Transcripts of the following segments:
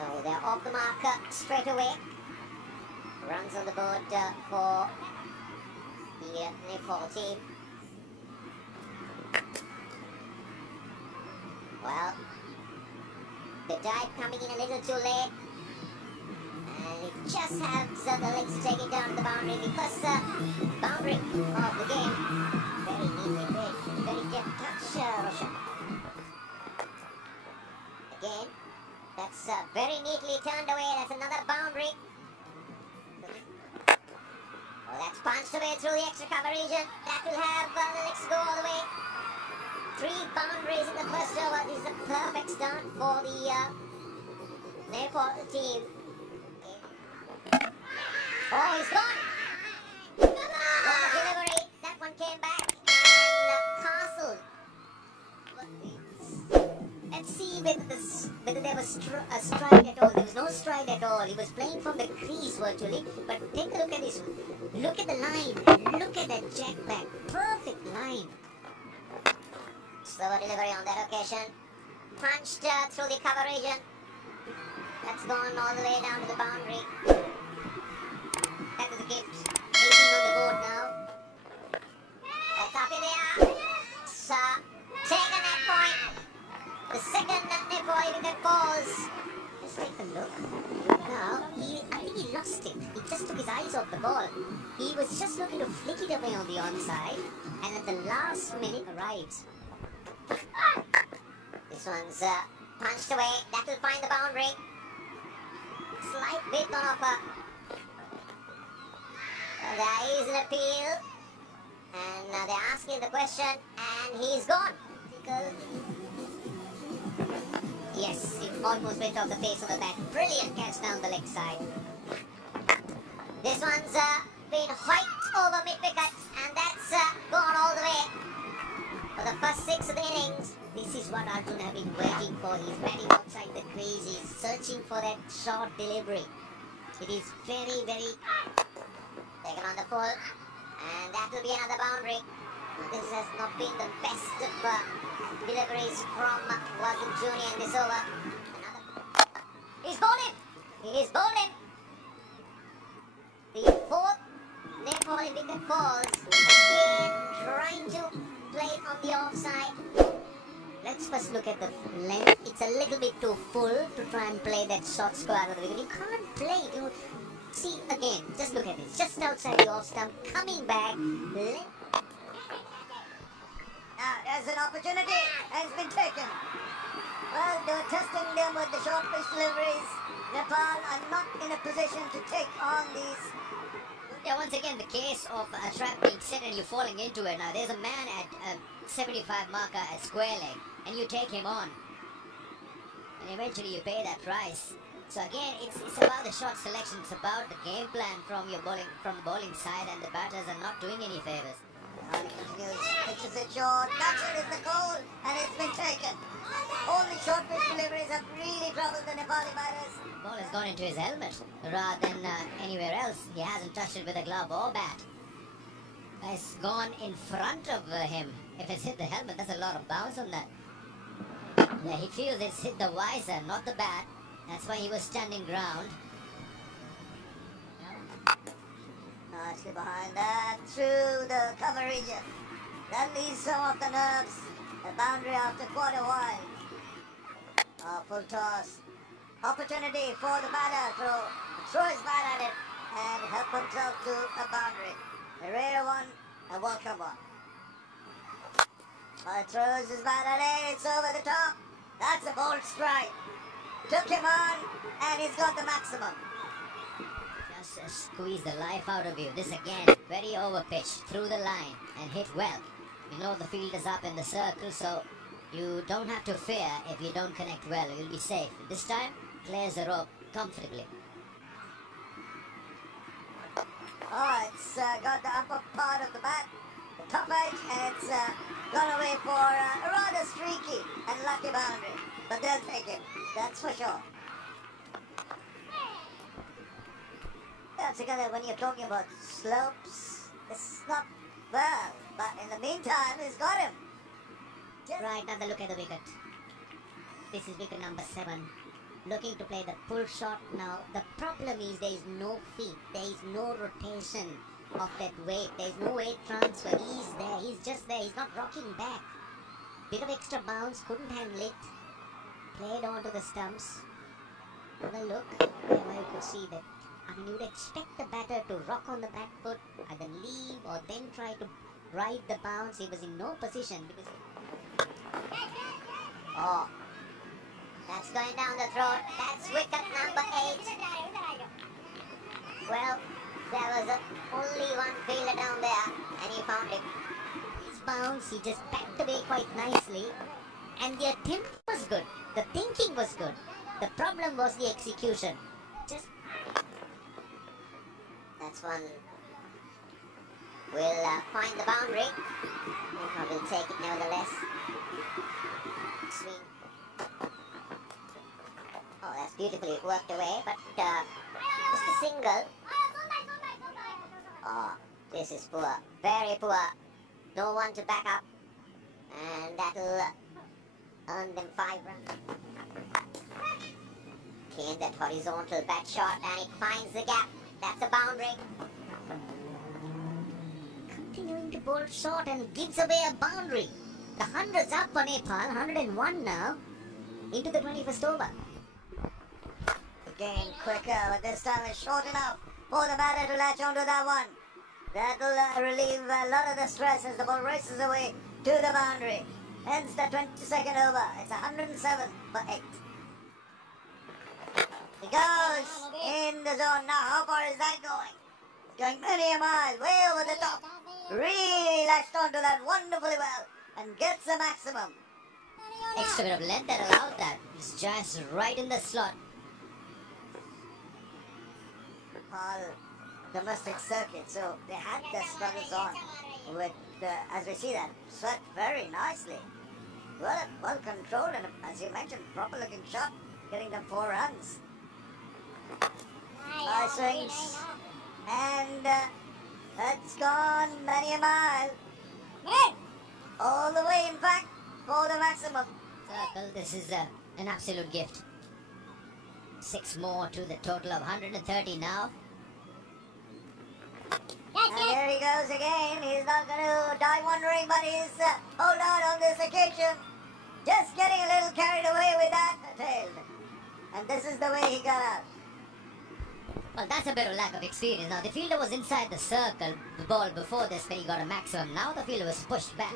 So they're off the mark straight away. Runs on the board for the Nepal team. Well, the dive coming in a little too late. And it just helps the legs to take it down to the boundary, because boundary of the game. Very neatly played, very deft touch, Roshan. Again, that's very neatly turned away. That's another boundary. Oh, that's punched away through the extra cover region. That will have the legs go all the way. 3 boundaries in the first over. This is a perfect start for the Nepal team. Oh, he's gone! What a delivery! That one came back and castled. Let's see whether there was a stride at all. There was no stride at all. He was playing from the crease virtually. But take a look at this. Look at the line. Look at that jackback. Perfect line. Slower delivery on that occasion. Punched through the cover region. That's gone all the way down to the boundary. That was a gift. 18 on the board now. That's up in the air. So, taken that point. The second Nepal wicket falls. Let's take a look. Now, I think he lost it. He just took his eyes off the ball. He was just looking to flick it away on the onside. And at the last minute arrives. This one's punched away. That will find the boundary. Slight bit on offer. There is an appeal. And they're asking the question. And he's gone. Yes, it almost went off the face of the bat. Brilliant catch down the leg side. This one's been hiked over mid-wicket. And that's gone all the way. For the first 6 of the innings, this is what Arjun have been waiting for. He's batting outside the crease. He's searching for that short delivery. It is very, very taken on the full. And that will be another boundary. This has not been the best of deliveries from Arjun Jr. in this over. He's bowled him. He's bowled him. The 4th Nepal wicket falls. Again, trying to play on the offside. Let's first look at the length. It's a little bit too full to try and play that short square of the wicket. You can't play it. You see again. Just look at it. Just outside the off stump, coming back. Now there's an opportunity has been taken. Well, they were testing them with the short pitch deliveries. Nepal are not in a position to take on these. Yeah, once again, the case of a trap being set and you falling into it. Now, there's a man at 75 marker at square leg, and you take him on. And eventually you pay that price. So again, it's about the shot selection. It's about the game plan from the bowling side, and the batters are not doing any favors. And he continues, pitches it short, catcher is the goal, and it's been taken. Only short pitch deliveries have really troubled the Nepali batters. The ball has gone into his helmet rather than anywhere else. He hasn't touched it with a glove or bat. It's gone in front of him. If it's hit the helmet, that's a lot of bounce on that. Yeah, he feels it's hit the visor, not the bat. That's why he was standing ground. Nicely behind that, through the cover region. That leaves some of the nerves. The boundary after quite a while. Full toss. Opportunity for the batter to throw his bat at it and help himself to a boundary. A rare one, a welcome one. Throws his bat at it, it's over the top. That's a bold strike. Took him on, and he's got the maximum. Just squeeze the life out of you. This again, very over pitch, through the line, and hit well. You know the field is up in the circle, so you don't have to fear if you don't connect well. You'll be safe. This time, clears the rope comfortably. Oh, it's got the upper part of the bat, the top edge, and it's gone away for a rather streaky and lucky boundary. But they'll take it, that's for sure. Yeah, together when you're talking about slopes, it's not well, but in the meantime, he's got him. Right, now the look at the wicket. This is wicket number 7. looking to play the pull shot now. The problem is there is no feet, there is no rotation of that weight, there is no weight transfer. He's there, he's just there, he's not rocking back. Bit of extra bounce, couldn't handle it. Played on to the stumps. Have a look, where you could see that. I mean, you would expect the batter to rock on the back foot, either leave or then try to ride the bounce. He was in no position because... Oh, that's going down the throat. That's wicket number 8. Well, there was only one fielder down there, and he found it. His bounce, he just backed away quite nicely, and the attempt was good. The thinking was good. The problem was the execution. Just... That's one. We'll find the boundary. I will take it nevertheless. Swing. Oh, that's beautifully worked away, but just a single. Oh, this is poor. Very poor. No one to back up. And that'll earn them 5 runs. Came that horizontal bat shot and it finds the gap. That's a boundary. Continuing to bowl short and gives away a boundary. The 100's up for Nepal, 101 now, into the 21st over. Again quicker, but this time it's short enough for the batter to latch onto that one. That'll relieve a lot of the stress as the ball races away to the boundary. Hence the 22nd over. It's 107 for 8. He goes in the zone. Now how far is that going? It's going many a mile, way over the top. Really latched onto that wonderfully well and gets the maximum. Extra bit of length that allowed that. It's just right in the slot. Nepal domestic circuit, so they had their struggles on with, as we see that, swept very nicely. Well controlled and, as you mentioned, proper looking shot, getting them 4 runs. High swings, and that's gone many a mile. All the way, in fact, for the maximum. Circle, this is an absolute gift. 6 more to the total of 130 now. And here he goes again. He's not going to die wondering, but he's hold on this occasion. Just getting a little carried away with that tail. And this is the way he got out. Well, that's a bit of lack of experience. Now, the fielder was inside the circle, the ball before this when he got a maximum. Now the fielder was pushed back.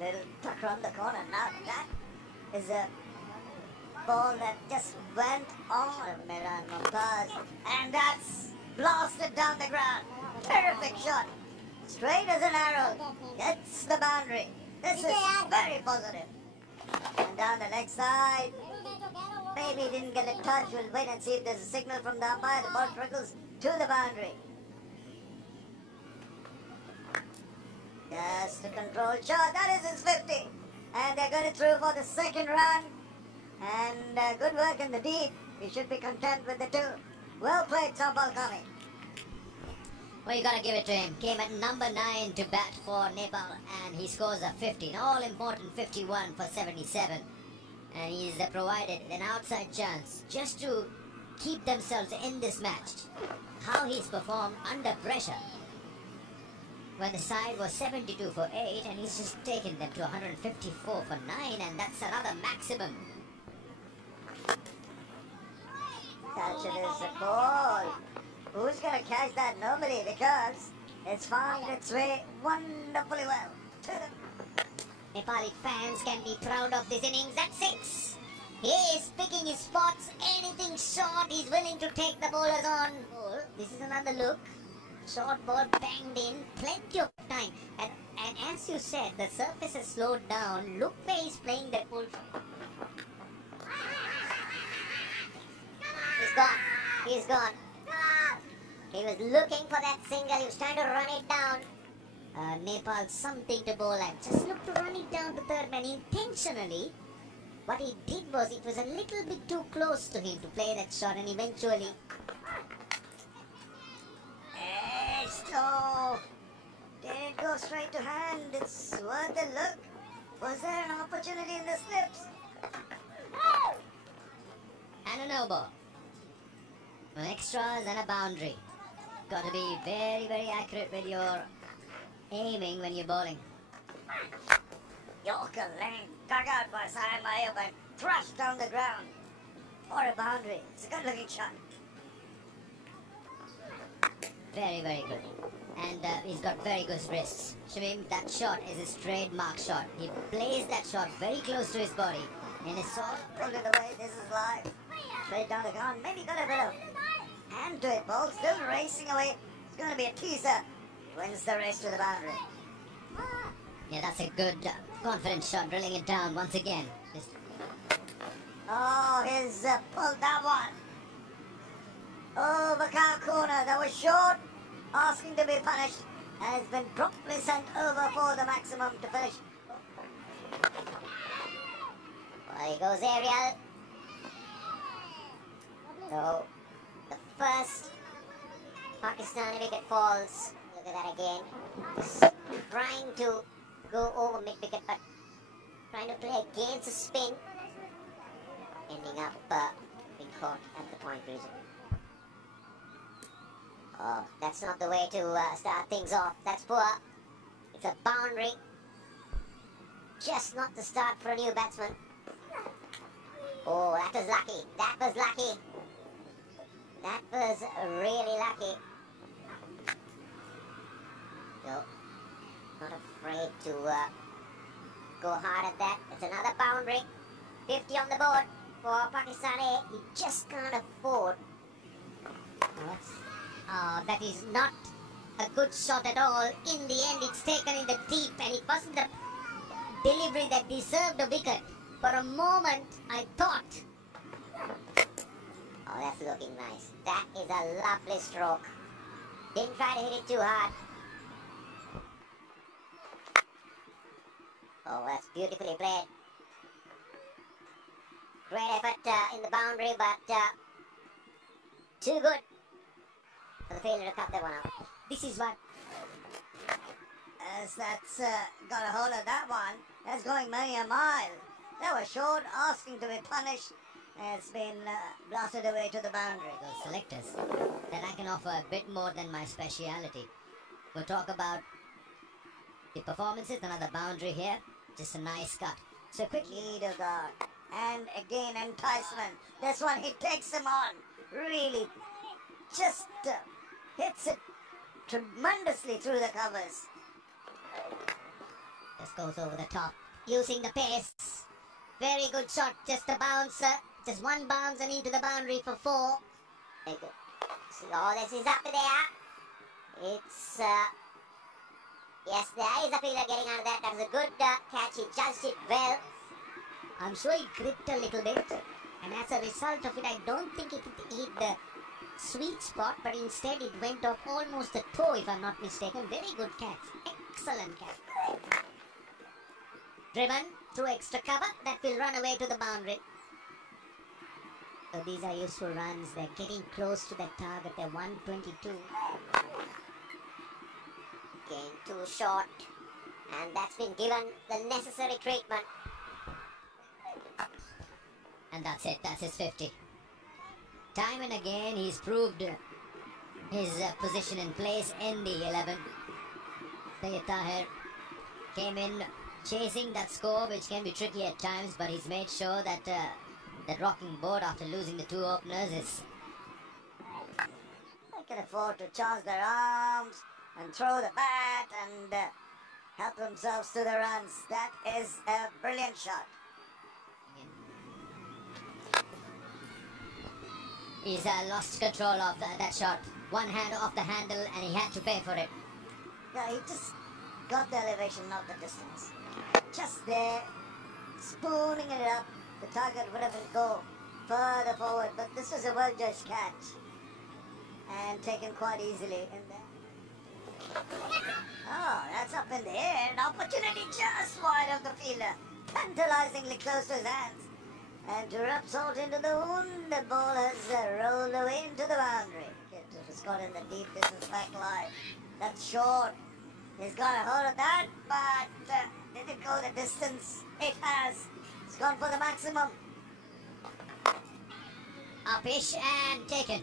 Little tuck around the corner. Now that is a ball that just went on Miran Mumtaz. And that's blasted down the ground. Terrific shot. Straight as an arrow. Gets the boundary. This is very positive. And down the leg side. Maybe he didn't get a touch. We'll wait and see if there's a signal from the umpire. The ball trickles to the boundary. Just a controlled shot. That is his 50. And they're going through for the 2nd run. And good work in the deep. He should be content with the 2. Well played, Sampal Kami. Well, you gotta give it to him. Came at number 9 to bat for Nepal, and he scores a 50. An all-important 51 for 77. And he's provided an outside chance just to keep themselves in this match. How he's performed under pressure. When the side was 72 for 8, and he's just taken them to 154 for 9, and that's another maximum. Catch it is a ball. Who's going to catch that? Nobody, because it's found its way wonderfully well to them. Nepali fans can be proud of this innings at 6. He is picking his spots. Anything short, he's willing to take the bowlers on. This is another look. Short ball banged in. Plenty of time. And as you said, the surface has slowed down. Look where he's playing that pull. He's gone. He's gone. He was looking for that single. He was trying to run it down. Nepal something to bowl at. Just looked to run it down to third man intentionally. What he did was it was a little bit too close to him to play that shot, and eventually... Esto! Did it go straight to hand? It's worth a look. Was there an opportunity in the slips? And a no ball. Extras and a boundary. Got to be very, very accurate with your aiming when you're bowling. Yorker lane, dug out by Simon Mayo, but thrust down the ground. Or a boundary. It's a good looking shot. Very, very good. And he's got very good wrists. Shamim, that shot is his trademark shot. He plays that shot very close to his body. And it's all Pulled it away. This is live. Straight down the ground. Maybe got a bit of hand to it. Ball still racing away. It's going to be a teaser. Wins the race to the boundary. yeah, that's a good, confident shot, drilling it down once again. Just Oh, he's pulled that one. Over cow corner. That was short. Asking to be punished. And it's been promptly sent over for the maximum to finish. Well, he goes aerial. So, the first Pakistani wicket falls. Look at that again. Just trying to go over mid-wicket, but trying to play against the spin. Ending up being caught at the point region. Oh, that's not the way to start things off. That's poor. It's a boundary. Just not the start for a new batsman. Oh, that was lucky. That was lucky. That was really lucky. So, not afraid to go hard at that. It's another boundary. 50 on the board for Pakistani. He just can't afford. That is not a good shot at all. In the end, it's taken in the deep, and it wasn't the delivery that deserved a wicket. For a moment, I thought. Oh, that's looking nice. That is a lovely stroke. Didn't try to hit it too hard. Oh, that's beautifully played. Great effort in the boundary, but too good for the fielder to cut that one out. This is what. As that's got a hold of that one. That's going many a mile. That was short, asking to be punished. It's been blasted away to the boundary. those selectors. Then I can offer a bit more than my speciality. We'll talk about the performances. Another boundary here. Just a nice cut. So quickly. Leader guard. And again, enticement. This one, he takes him on. Really just hits it tremendously through the covers. Just goes over the top. Using the pace. Very good shot. Just a bounce. Just one bounce and into the boundary for 4. Very good. See, all this is up there. It's yes, there is a fielder getting out of that. That was a good catch. He judged it well. I'm sure he gripped a little bit. And as a result of it, I don't think it hit the sweet spot, but instead it went off almost the toe, if I'm not mistaken. Very good catch. Excellent catch. Driven through extra cover. That will run away to the boundary. So these are useful runs. They're getting close to that target. They're 122. Again, too short. And that's been given the necessary treatment. And that's it. That's his 50. Time and again, he's proved his position in place in the 11. Sayyid Tahir came in chasing that score, which can be tricky at times, but he's made sure that that rocking board after losing the 2 openers is... They can afford to charge their arms and throw the bat and help themselves to the runs. That is a brilliant shot. He's lost control of that shot. One hand off the handle and he had to pay for it. Yeah, he just got the elevation, not the distance. Just there, spooning it up. The target would have been go further forward, but this was a well-judged catch. And taken quite easily in there. Oh, that's up in the air. An opportunity just wide of the fielder. Tantalizingly close to his hands. And to rub salt into the wound, the ball has rolled away into the boundary. It was caught in the deep. This is back line. That's short. He's got a hold of that, but Did it go the distance? It has. It's gone for the maximum. Upish and taken.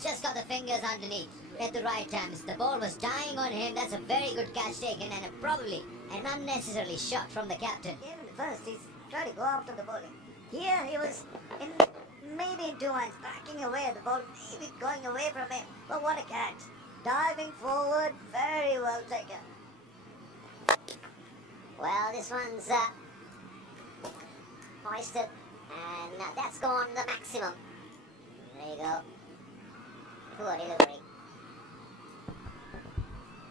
Just got the fingers underneath at the right times. The ball was dying on him. That's a very good catch taken and probably an unnecessary shot from the captain. Even first, he's trying to go after the bowling. Here, he was maybe in 2 hands, backing away. The ball maybe going away from him. But what a catch. Diving forward, very well taken. Well, this one's hoisted, and that's gone the maximum. There you go. Poor delivery.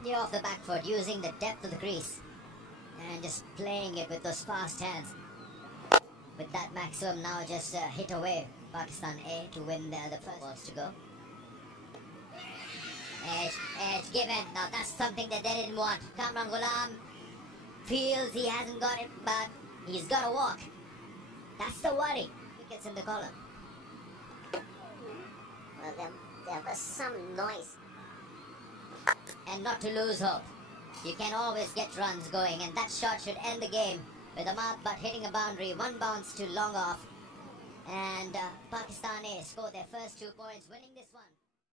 You're off the back foot, using the depth of the crease and just playing it with those fast hands. With that maximum now, just hit away Pakistan A to win the first balls to go. Edge given. Now that's something that they didn't want. Kamran Ghulam feels he hasn't got it, but he's got to walk. That's the worry. Wickets in the column. Well, there was some noise. And not to lose hope. You can always get runs going, and that shot should end the game with a mark but hitting a boundary, 1 bounce to long off. And Pakistan A scored their first 2 points, winning this one.